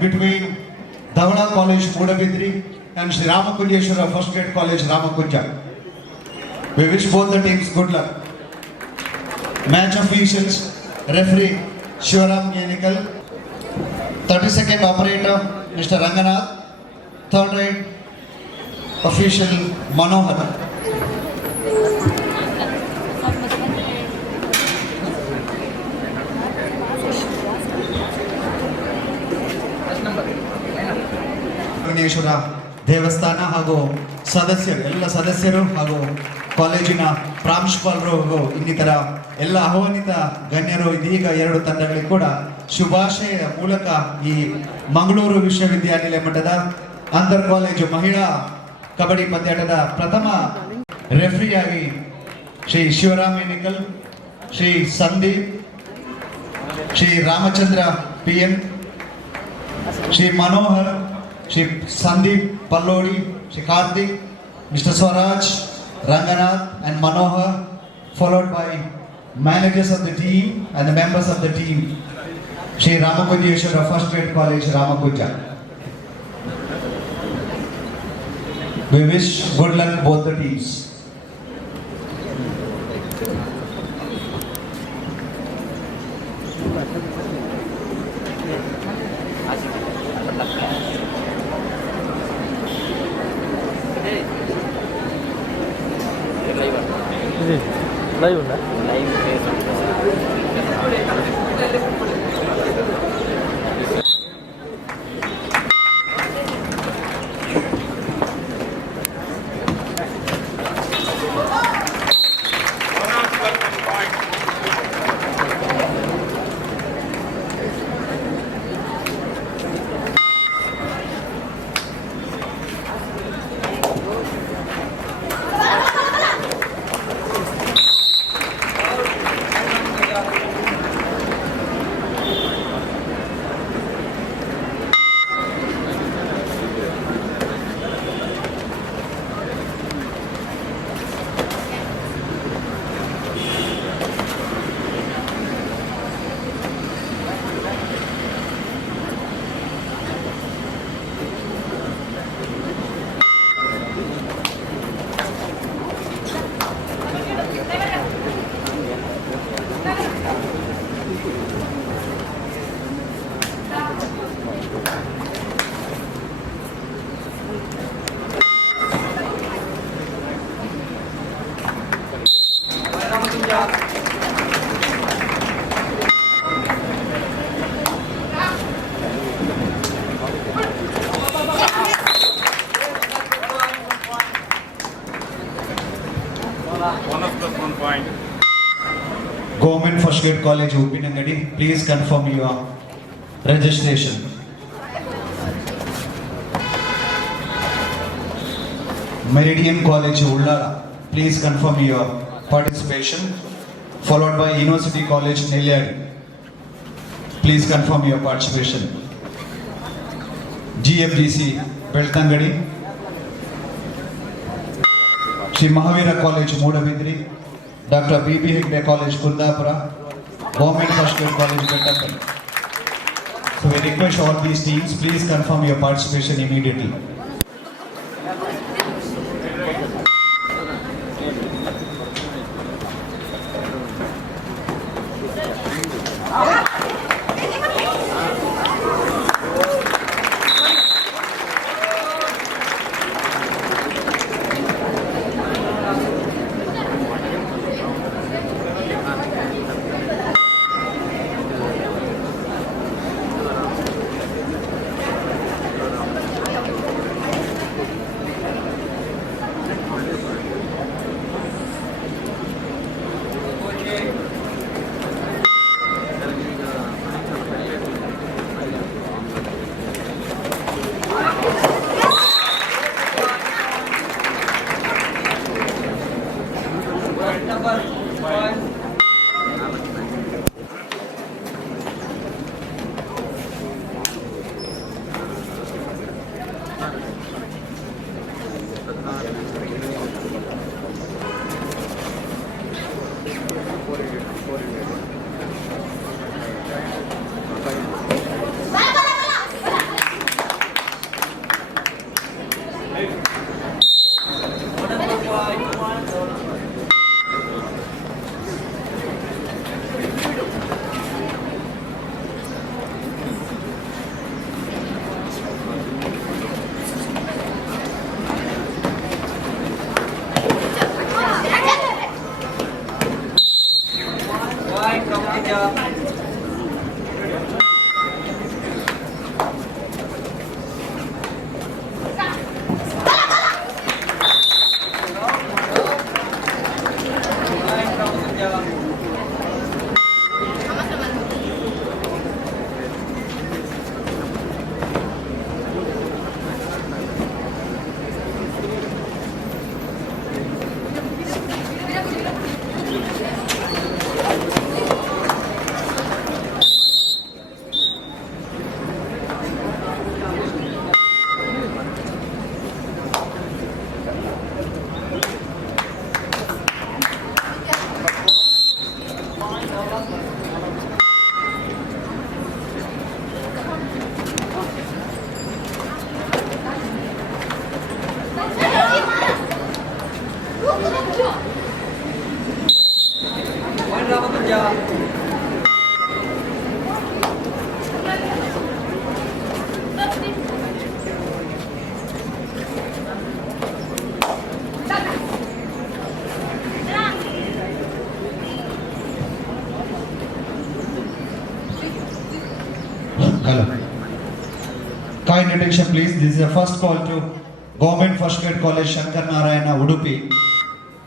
Between Dhavana College, Mudabidri and Sri Ramakunjeshwara First Grade College, Ramakunja. We wish both the teams good luck. Match officials, referee Shivaram Yenikal, 32nd operator Mr. Ranganath, third rate official Manohar. ಶ್ವರ ದೇವಸ್ಥಾನ ಹಾಗೂ ಸದಸ್ಯರು ಎಲ್ಲ ಸದಸ್ಯರು ಹಾಗೂ ಕಾಲೇಜಿನ ಪ್ರಾಂಶುಪಾಲರು ಹಾಗೂ ಇನ್ನಿತರ ಎಲ್ಲ ಆಹ್ವಾನಿತ ಗಣ್ಯರು ಇದೀಗ ಎರಡು ತಂಡಗಳಿಗೆ ಕೂಡ ಶುಭಾಶಯ ಮೂಲಕ ಈ ಮಂಗಳೂರು ವಿಶ್ವವಿದ್ಯಾನಿಲಯ ಮಟ್ಟದ ಅಂತರ್ ಕಾಲೇಜು ಮಹಿಳಾ ಕಬಡ್ಡಿ ಪಂದ್ಯಾಟದ ಪ್ರಥಮ ರೆಫ್ರಿಯಾಗಿ Shri Shivaram Enikal, Shri Sandeep, Shri Ramachandra PN, Shri Manohar, Shri Sandeep Pallodi, Shri Karthik, Mr. Swaraj, Ranganath and Manohar, followed by managers of the team and the members of the team, Shri Ramakunjeshwara First Grade College, Ramakunja. We wish good luck both the teams. Live udah? Live +1 point. Government First Grade College, Upinangadi, please confirm your registration. Meridian College, Ullara, please confirm your participation. Followed by University College, Nelliyadi, please confirm your participation. GFGC, Beltangadi, Shri Mahavira College, Mudabidri, Dr. B.B. Hegde College, Kundapura, Government First Grade College, Bettakkal. So we request all these teams, please confirm your participation immediately. Kind attention please. This is the first call to Government First Grade College Shankar Narayana Udupi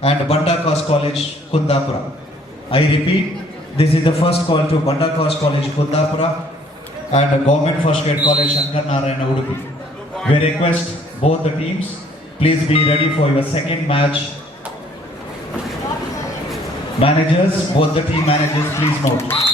and Banda Cost College Kundapura. I repeat, this is the first call to Banda Cost College Kundapura and Government First Grade College Shankar Narayana Udupi. We request both the teams, please be ready for your second match. Managers, both the team managers, please note.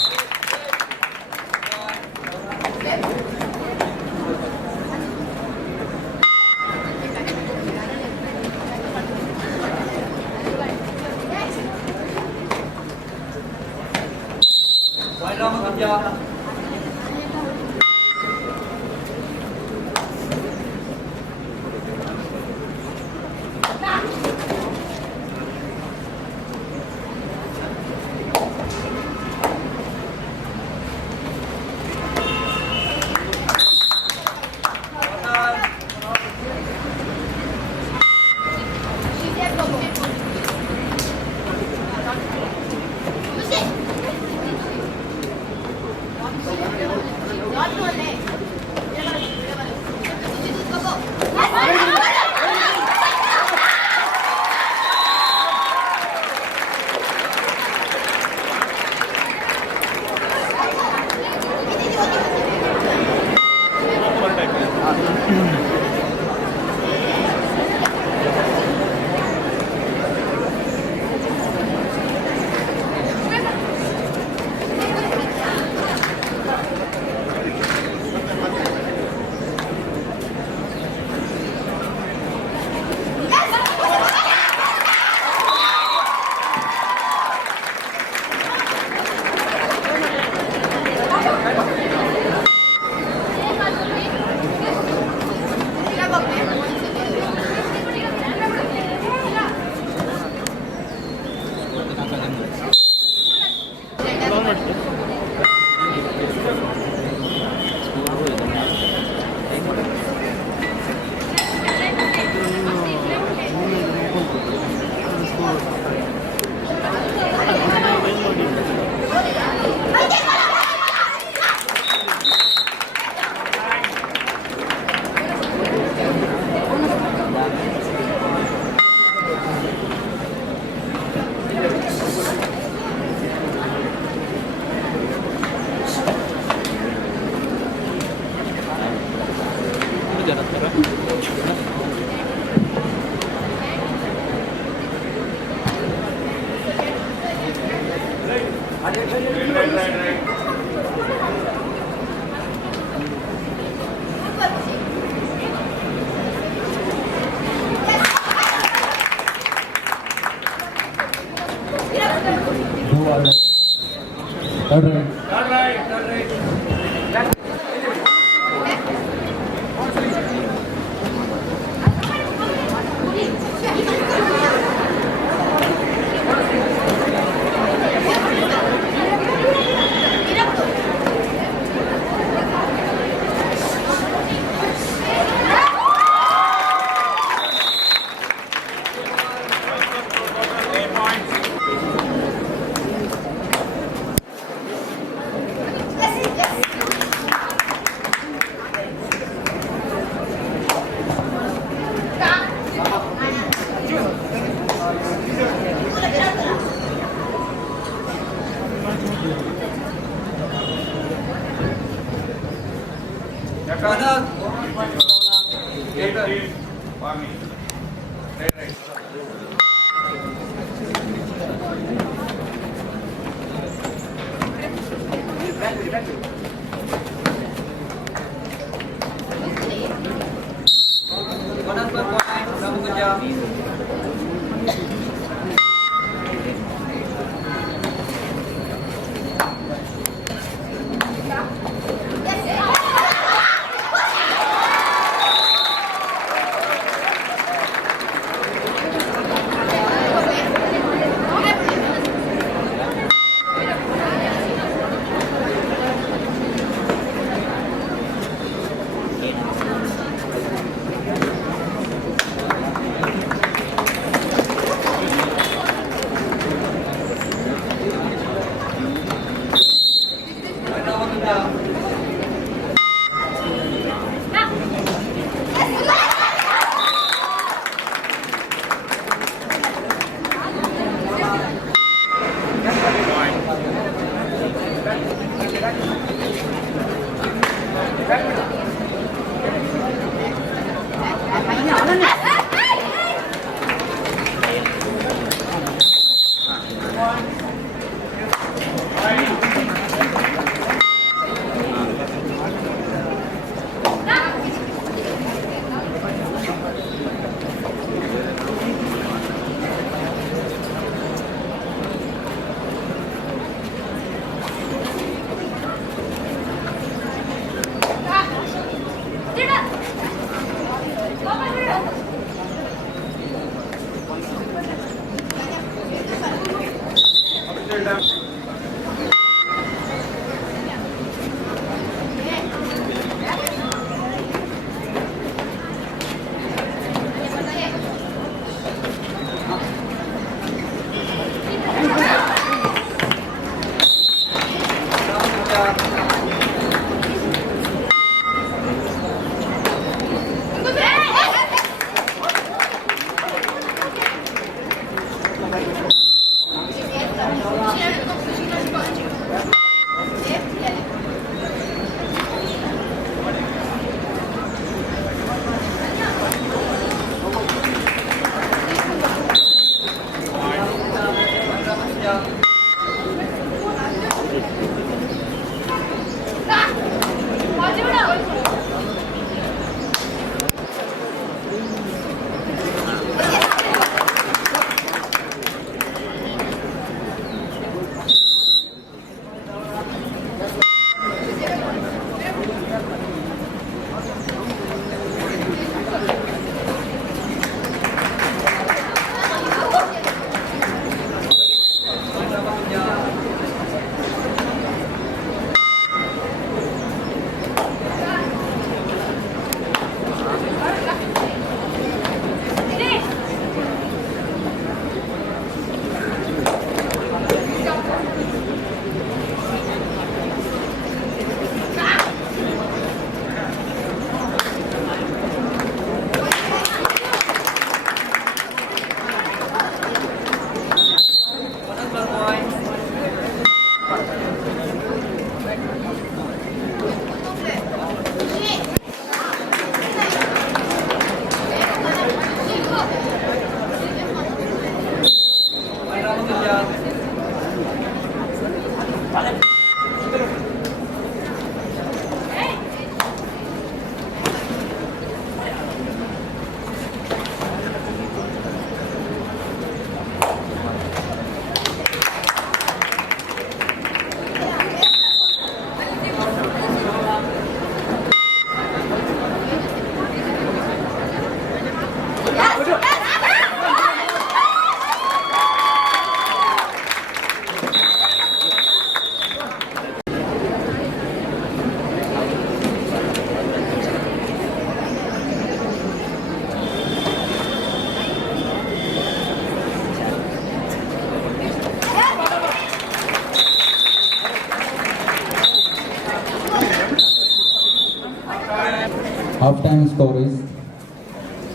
Half-time score is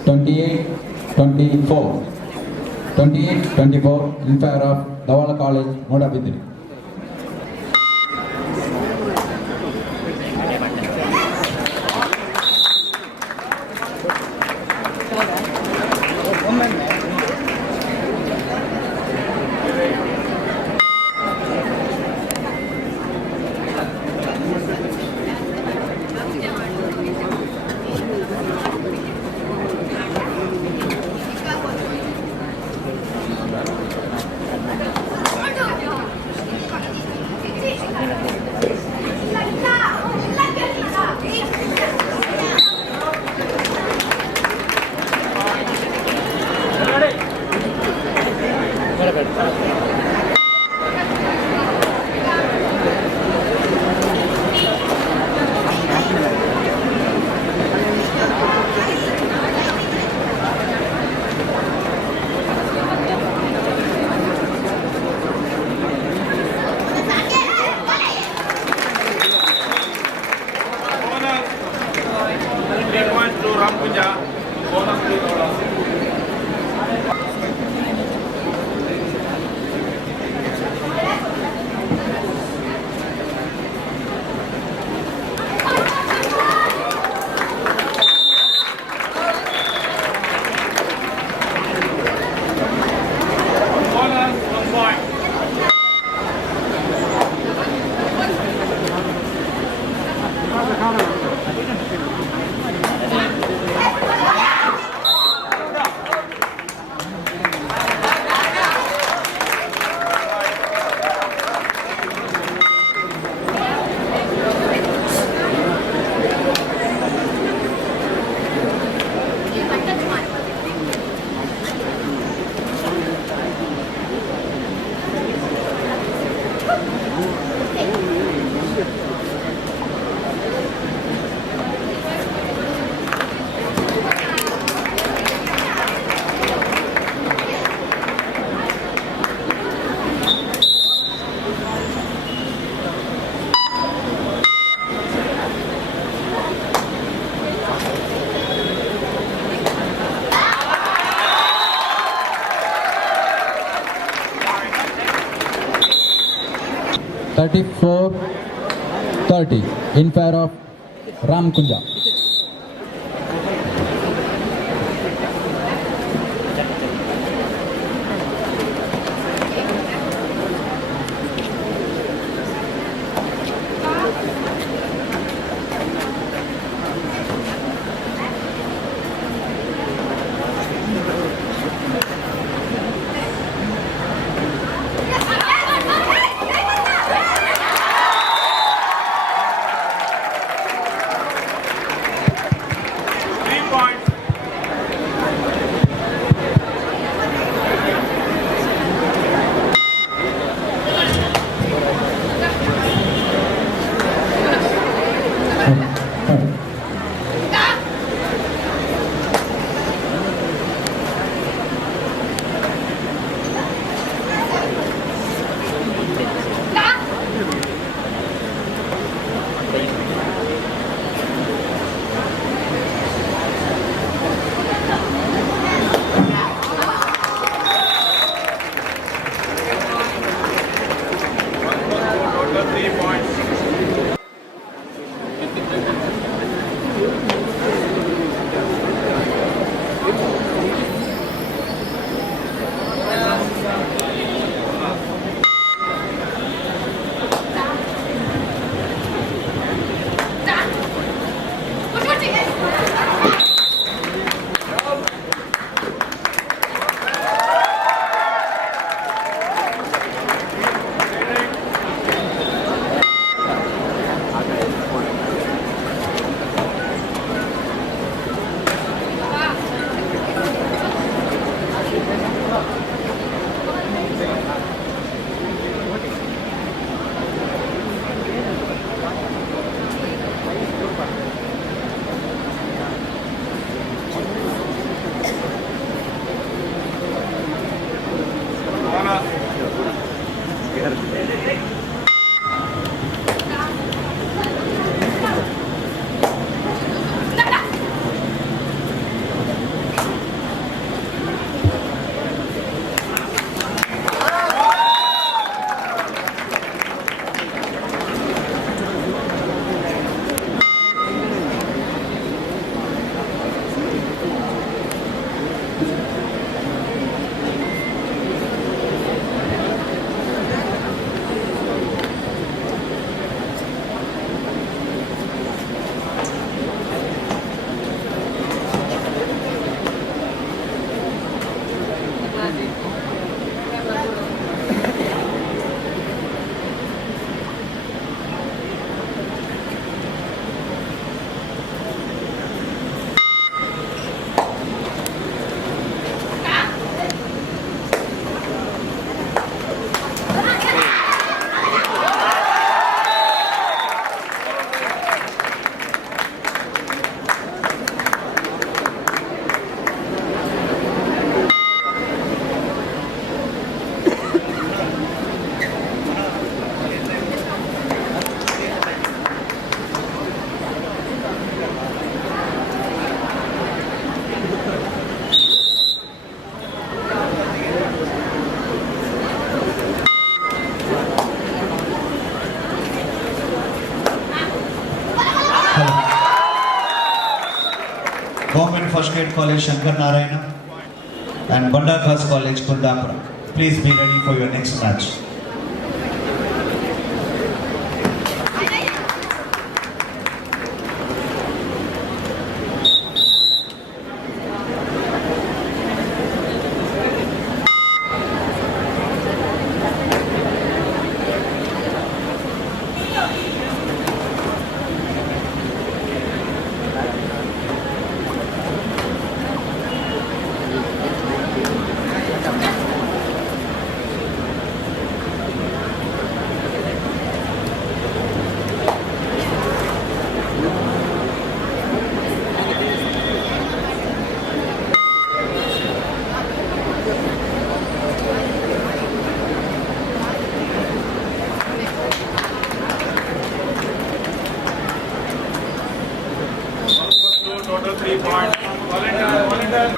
28-24. 28-24 in favor of Davala College, Modabidri. Thirty-four 30 in favor of Ramkunja. Government First Grade College Shankar Narayana and Bandakas College Kundapura. Please be ready for your next match. Total 3 points. Volunteer.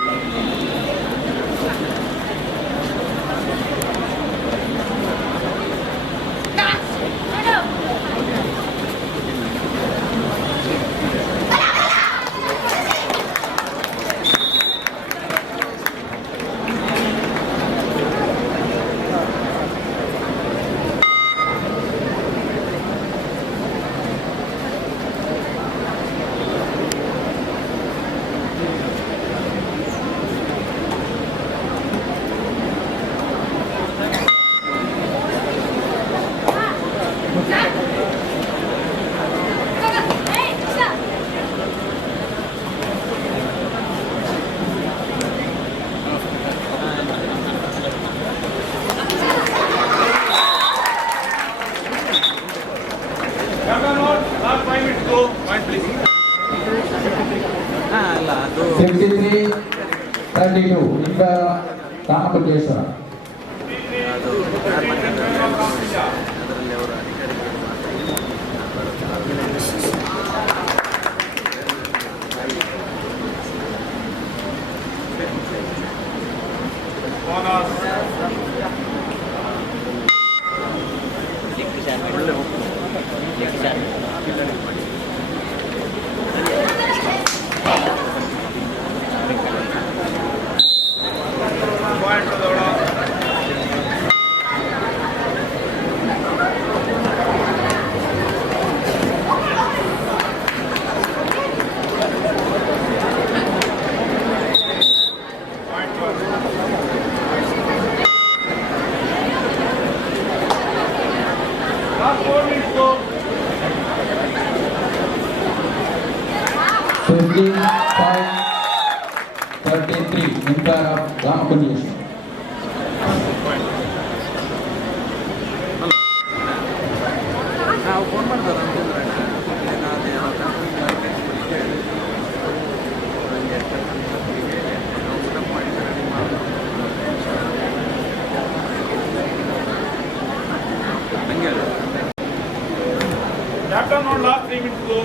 Last 5 minutes go. Point please. 53-32 in the Ramakulleshwara. Point for the order. Point last 4 minutes go. 55-33 in favor of Ramakulleshwara. ನಾವು phone ಮಾಡ್ತಾರೆ ಅಂತಂದ್ರೆ Captain on last 3 minutes go.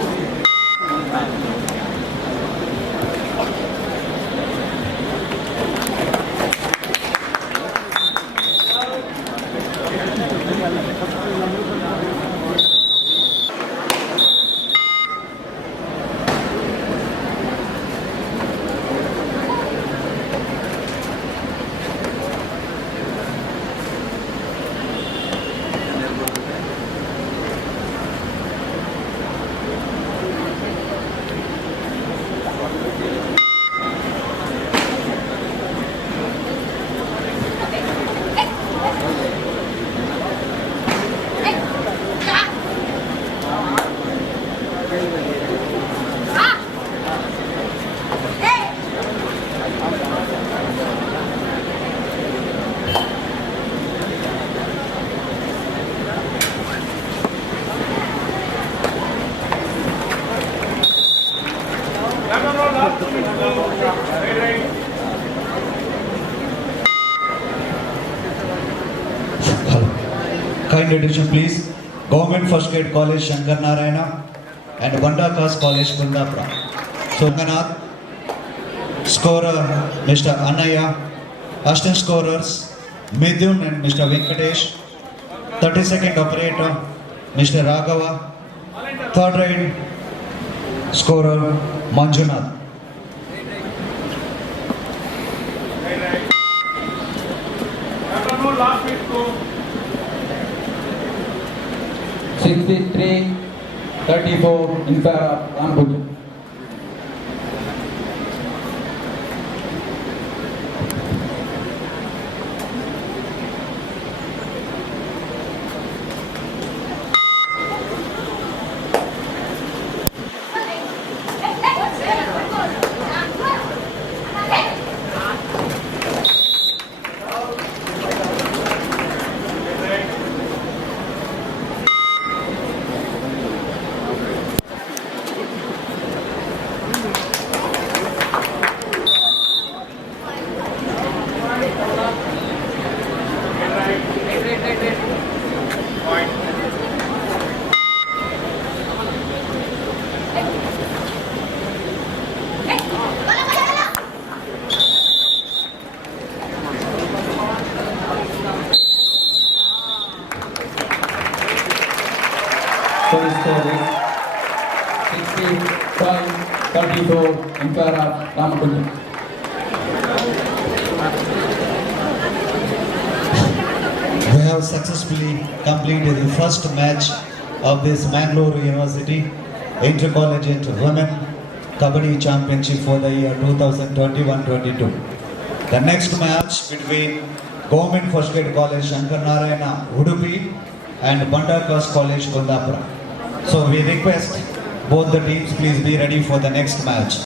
Captain on last 2 minutes go. Right. Kind attention please. Government First Grade College Shankar Narayana and Bandakas College Kundapura. So Ganath, scorer Mr. Anaya, assistant scorers Midhun and Mr. Venkatesh, 30-second operator Mr. Raghava, third raid Scorer Manjunath. Chapter note last minute score. 63-34 in favor of Ramapuja. So the score is 65-34 in favor of Ramapuja. We have successfully completed the first match of this Mangalore University Intercollegiate Women Kabaddi Championship for the year 2021-22. The next match between Government First Grade College Shankar Narayana Udupi and Bandarkas College Kundapura. So we request both the teams please be ready for the next match.